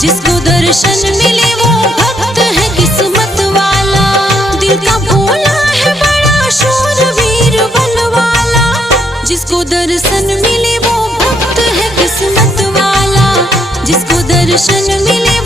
जिसको दर्शन मिले वो भक्त है किस्मत वाला। दिल का भोला है बड़ा शूरवीर बलवाला, जिसको दर्शन मिले वो भक्त है किस्मत वाला, जिसको दर्शन मिले